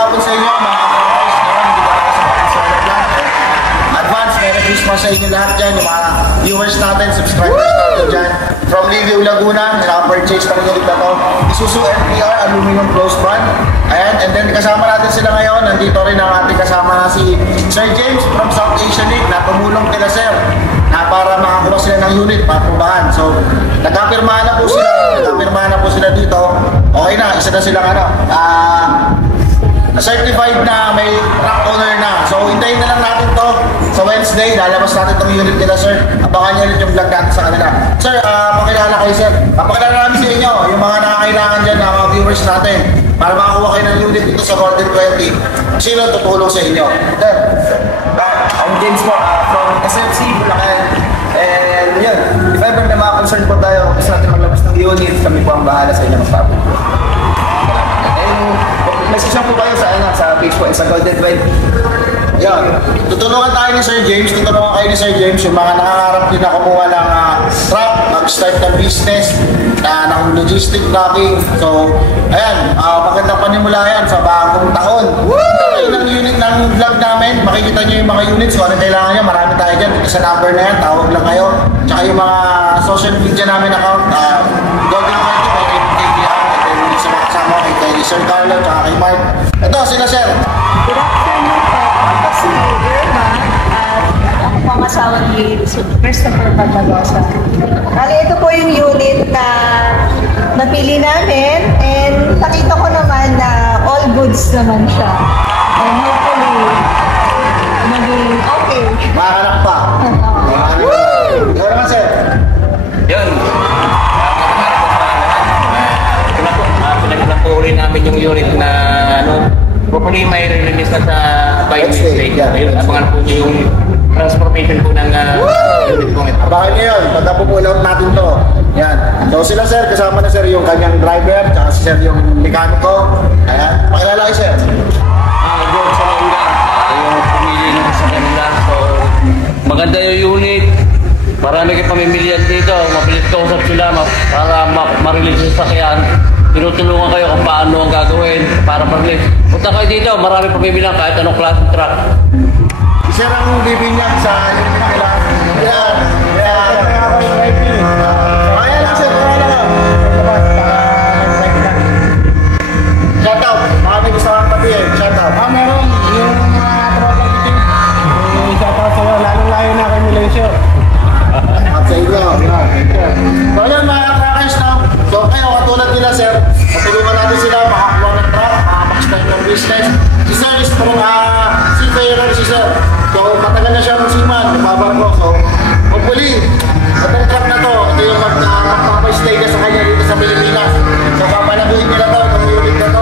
Tapos sa inyo, mga kapatid, hindi ka sa Valenzuela Vlog. Advance, Merry Christmas sa inyo lahat dyan, yung mga viewers natin, subscribers natin dyan. From Livio, Laguna, naka-purchase na rin na to. Isuzu NPR, aluminum close band. Ayan, and then kasama natin sila ngayon. Nandito rin ang ating kasama na si Sir James from South Asian League na tumulong kila Sir na para makakuha sila ng unit, papubahan. So, nagkapirmahan na po sila dito. Okay na, isa na silang certified na may truck owner na. So, hintayin na lang natin to sa Wednesday. Lalabas natin itong unit nila, sir. Abangan nyo ulit yung vlog natin sa kanila. Sir, pakilala kayo, sir. Pakilala namin sa inyo, yung mga nakakailangan dyan na mga viewers natin para makakuha kayo ng unit dito sa Golden 20. Sino tutulong sa inyo? Sir. I'm James po, from SFC, Bulacan. And yun, if ever na mga concern po tayo, gusto natin maglabas ng unit, kami po ang bahala sa inyo magpapunta. Message po kayo sa page po, sa Golden 20. Yan. Tutulungan tayo ni Sir James. Tutulungan kayo ni Sir James yung mga nangangarap din na kumuha ng truck, mag-start ng business, ng logistic trucking. So, ayan, magandang panimula yan sa bagong taon. Tayo ng unit ng vlog namin. Makikita nyo yung mga units. So, ano kailangan nyo? Marami tayo dyan. Dito sa number na yan. Tawag lang kayo. Tsaka yung mga social media namin account. Golden 20 by KKR. Sa mga kasama kay Sir Carlo at kay Mark. Ito, sila Sir. Good afternoon po. Ako si Irma at ako po ang asawa ni Christopher Patagosa. Kali ito po yung unit na napili namin and nakita ko naman na all goods naman siya. And hopefully, maging okay. Makakalak pa. Ikaw naman Sir. Yun. Pinagpapuri namin yung unit na hopefully may release na sa Wednesday. Ayun, abangan po nyo yung transformation po ng unit po ito. Abangan nyo yun, pagka pupulout natin to. Yan. So sila Sir, kasama na Sir yung kanyang driver, tsaka si Sir yung mekaniko. Ayan, pakilala kayo Sir. Doon sa Laura, yung pumili naman sa kanila. So, maganda yung unit. Marami kayong pamimilihan dito. Mapilit kausap sila para ma-release yung sakyan. Tinutulungan kayo kung paano ang gagawin para mag-release. Punta kayo dito, marami pamimilihan kahit anong klaseng truck. Si Sir ang bibinyak sa unit nila. Yan. Yan. Kaya lang Sir, kaya lang. Shout out. Baka may gusto kang patiin. Shout out. Meron. Yung mga tropa meeting. Shout out sa'yo. Lalong-layo na kay Milencio. At sa inyo. So yan mga crackers na. So kayo katulad nila Sir, matulungan natin sila makakuha ng truck, makakastart ng business. Si Sir is from seafarer si Sir. So matagal na siya magsiman, nababa ko. So hopefully, itong truck na to, ito yung magpapastay na sa kanya dito sa Pilipinas. So papalaguin nila to, itong unit na to.